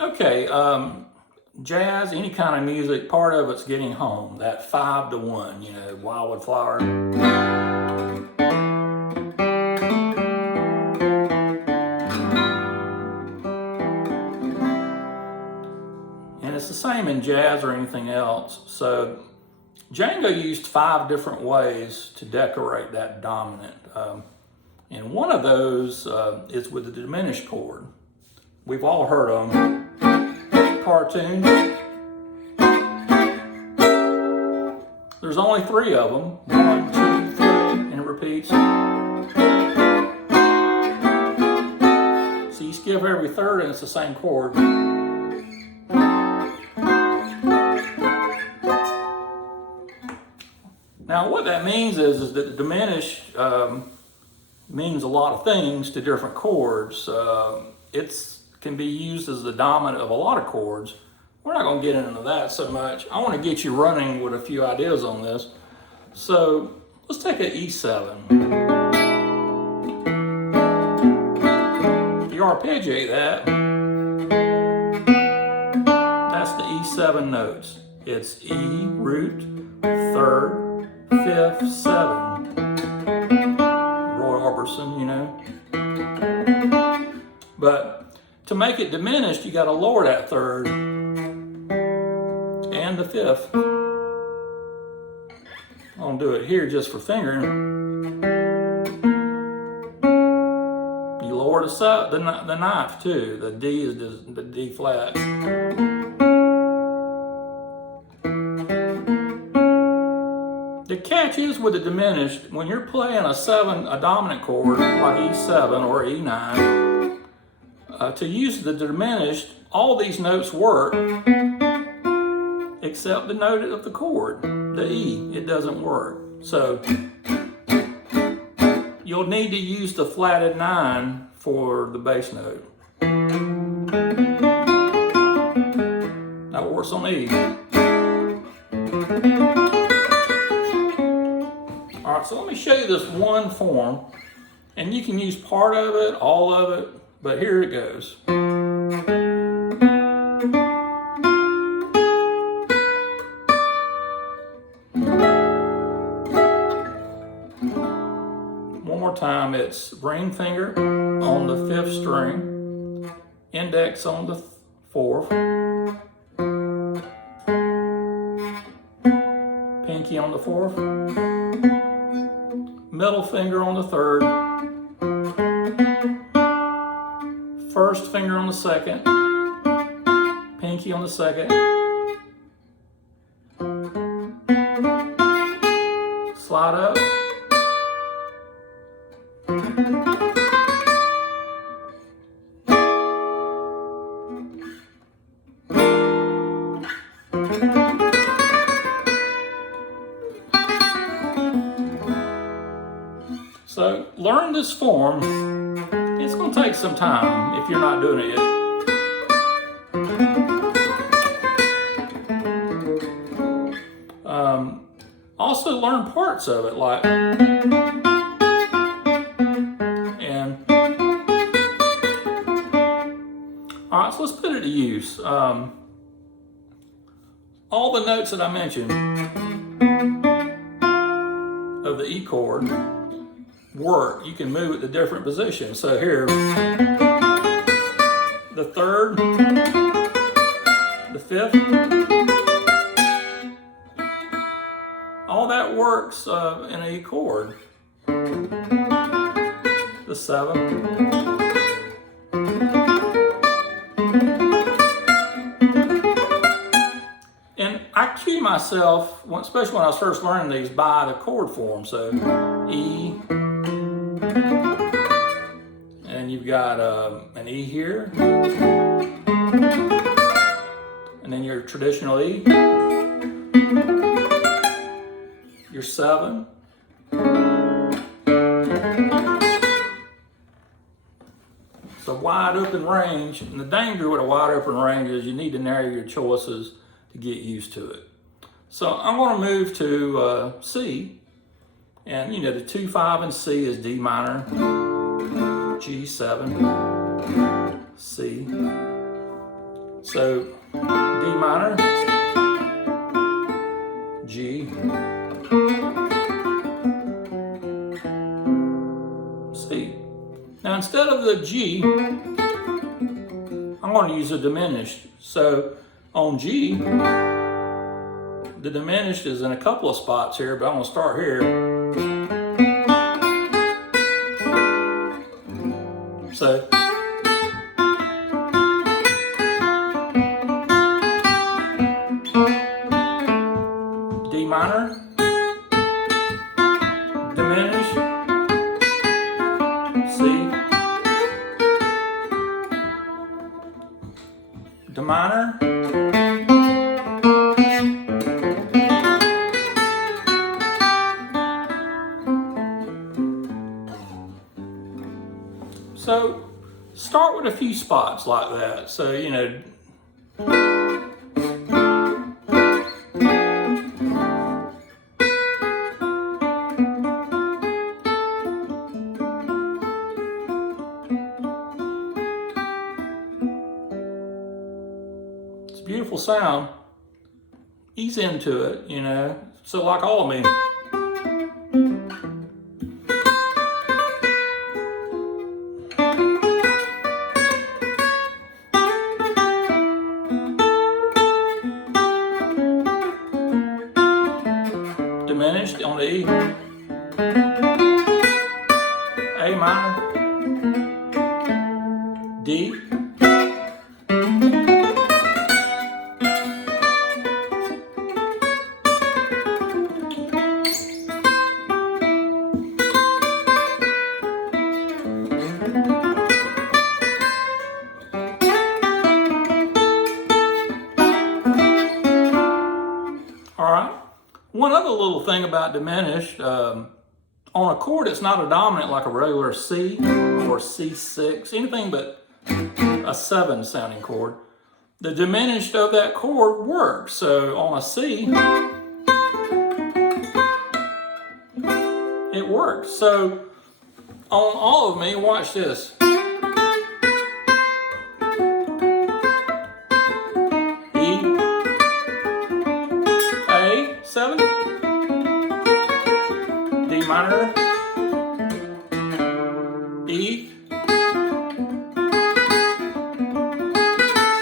Okay, jazz, any kind of music, part of it's getting home. That 5-to-1, you know, Wildwood And it's the same in jazz or anything else. So Django used 5 different ways to decorate that dominant. And one of those is with the diminished chord. We've all heard them. Cartoon. There's only 3 of them. 1, 2, 3, and it repeats. So you skip every third and it's the same chord. Now what that means is that the diminished means a lot of things to different chords. It can be used as the dominant of a lot of chords. We're not going to get into that so much. I want to get you running with a few ideas on this. So let's take an E7. If you arpeggiate that, that's the E7 notes. It's E, root, 3rd, 5th, 7th. Roy Orbison, you know. But to make it diminished, you got to lower that 3rd and the 5th. I'm going to do it here just for fingering. You lower the 9th too. The D is the D flat. The catch is with the diminished, when you're playing a dominant chord like E7 or E9, to use the diminished, all these notes work except the note of the chord, the E. It doesn't work. So you'll need to use the flatted 9 for the bass note. That works on E. All right, so let me show you this one form, and you can use part of it, all of it, but here it goes. One more time, it's ring finger on the 5th string, index on the 4th, pinky on the 4th, middle finger on the 3rd, first finger on the 2nd, pinky on the 2nd, slide up, so learn this form. It's going to take some time if you're not doing it yet. Also learn parts of it, like, and all right, so let's put it to use. All the notes that I mentioned of the E chord work. You can move it to different positions. So here, the 3rd, the 5th, all that works in an E chord. The 7th. And I cue myself, especially when I was first learning these, by the chord form. So E, and you've got an E here, and then your traditional E, your 7, it's a wide open range, and the danger with a wide open range is you need to narrow your choices to get used to it. So I'm going to move to C, and you know the 2, 5, and C is D minor, G7, C, So D minor, G, C. Now instead of the G, I'm going to use a diminished. So on G, the diminished is in a couple of spots here, but I'm going to start here. So D minor, diminished, C, D minor, so start with a few spots like that. So, you know, it's a beautiful sound. Ease into it, you know. So like all of me. Diminished on the E, A minor, D, all right. One other little thing about diminished, on a chord it's not a dominant like a regular C or C6, anything but a 7 sounding chord. The diminished of that chord works. So on a C, it works. So on all of me, watch this. E, A, 7, D minor, E,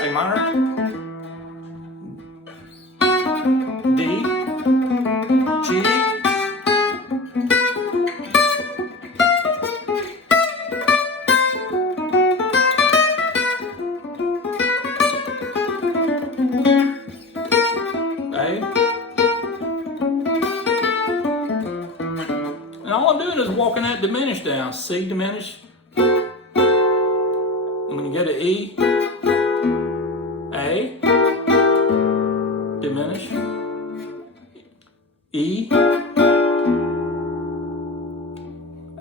A minor, D, G, A. And all I'm doing is walking that diminished down. C diminished. I'm going to get an E, A, diminished, E,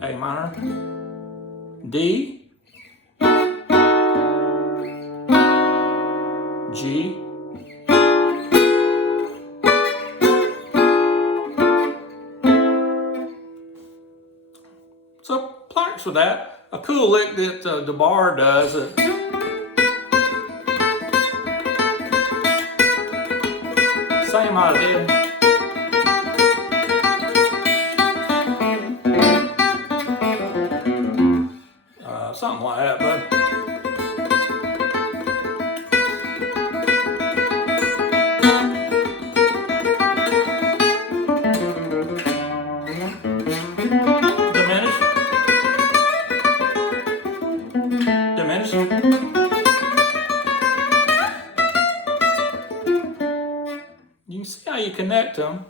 A minor, D, G, so practice with that. A cool lick that DeBar does. Same idea. Something like that, bud. You can see how you connect them,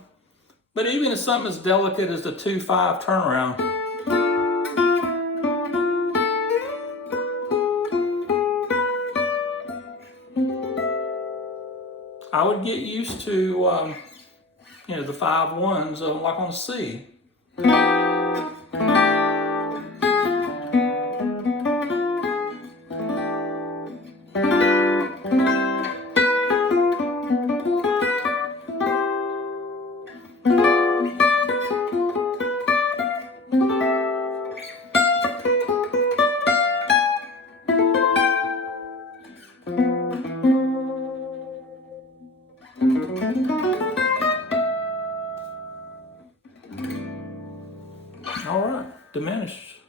but even if something as delicate as the 2-5 turnaround, I would get used to, you know, the 5-1s like on C. All right, diminished.